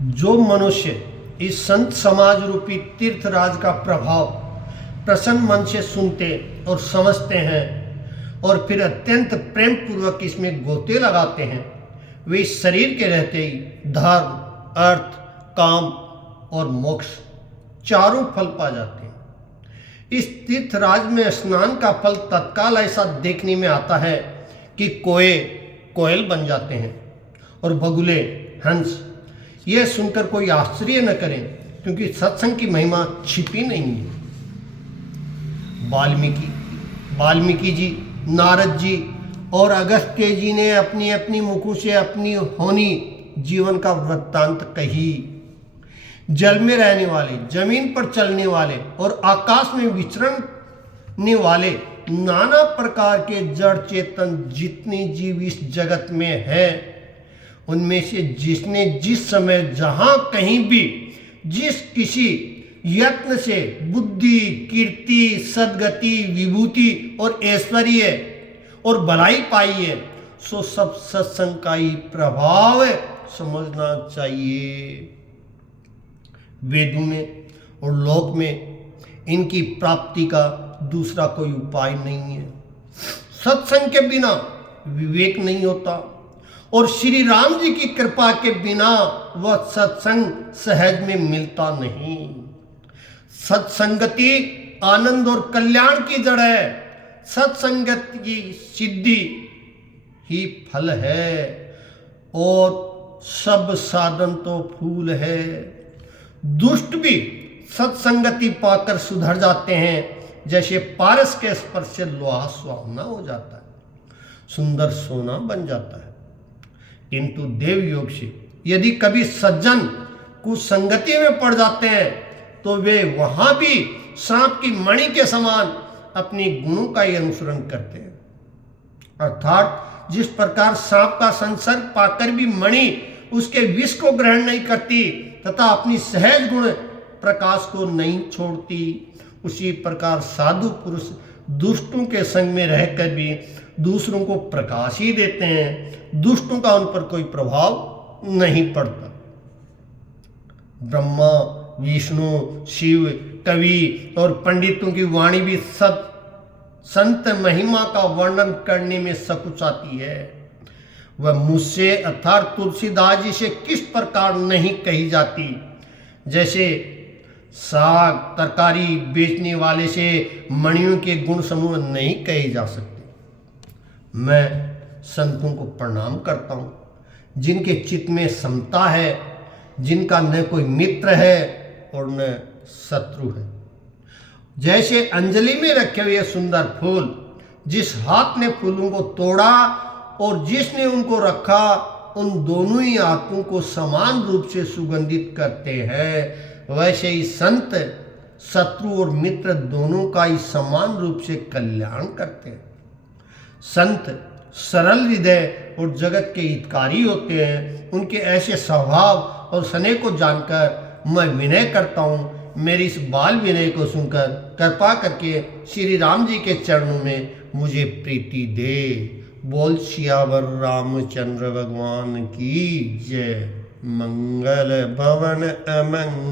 जो मनुष्य इस संत समाज रूपी तीर्थराज का प्रभाव प्रसन्न मन से सुनते और समझते हैं और फिर अत्यंत प्रेम पूर्वक इसमें गोते लगाते हैं, वे इस शरीर के रहते ही धर्म, अर्थ, काम और मोक्ष चारों फल पा जाते हैं। इस तीर्थराज में स्नान का फल तत्काल ऐसा देखने में आता है कि कोए कोयल बन जाते हैं और बगुले हंस। यह सुनकर कोई आश्चर्य न करें, क्योंकि सत्संग की महिमा छिपी नहीं है। वाल्मीकि जी, नारद जी और अगस्त्य जी ने अपनी अपनी मुखों से अपनी होनी जीवन का वृत्तांत कही। जल में रहने वाले, जमीन पर चलने वाले और आकाश में विचरने वाले नाना प्रकार के जड़ चेतन जितने जीव इस जगत में है, उनमें से जिसने जिस समय जहां कहीं भी जिस किसी यत्न से बुद्धि, कीर्ति, सद्गति, विभूति और ऐश्वर्य और भलाई पाई है, सो सब सत्संग का ही प्रभाव समझना चाहिए। वेदों में और लोक में इनकी प्राप्ति का दूसरा कोई उपाय नहीं है। सत्संग के बिना विवेक नहीं होता और श्री राम जी की कृपा के बिना वह सत्संग सहज में मिलता नहीं। सत्संगति आनंद और कल्याण की जड़ है। सत्संगत की सिद्धि ही फल है और सब साधन तो फूल है। दुष्ट भी सत्संगति पाकर सुधर जाते हैं, जैसे पारस के स्पर्श से लोहा सुहावना हो जाता है, सुंदर सोना बन जाता है। किंतु देव योग से यदि कभी सज्जन कुसंगति में पड़ जाते हैं, तो वे वहां भी सांप की मणि के समान अपने गुणों का ही अनुसरण करते हैं। अर्थात जिस प्रकार सांप का संसर्ग पाकर भी मणि उसके विष को ग्रहण नहीं करती तथा अपनी सहज गुण प्रकाश को नहीं छोड़ती, उसी प्रकार साधु पुरुष दुष्टों के संग में रहकर भी दूसरों को प्रकाश ही देते हैं। दुष्टों का उन पर कोई प्रभाव नहीं पड़ता। ब्रह्मा, विष्णु, शिव, कवि और पंडितों की वाणी भी सब संत महिमा का वर्णन करने में सकुचाती है। वह मुझसे अर्थात तुलसीदास जी से किस प्रकार नहीं कही जाती, जैसे साग तरकारी बेचने वाले से मणियों के गुण समूह नहीं कहे जा सकते। मैं संतों को प्रणाम करता हूँ, जिनके चित्त में समता है, जिनका न कोई मित्र है और न शत्रु है। जैसे अंजलि में रखे हुए सुंदर फूल, जिस हाथ ने फूलों को तोड़ा और जिसने उनको रखा, उन दोनों ही हाथों को समान रूप से सुगंधित करते हैं, वैसे ही संत शत्रु और मित्र दोनों का ही समान रूप से कल्याण करते हैं। संत सरल हृदय और जगत के हितकारी होते हैं। उनके ऐसे स्वभाव और स्नेह को जानकर मैं विनय करता हूँ, मेरी इस बाल विनय को सुनकर कृपा करके श्री राम जी के चरणों में मुझे प्रीति दे। बोल सियावर रामचंद्र भगवान की जय। मंगल भवन अमंगल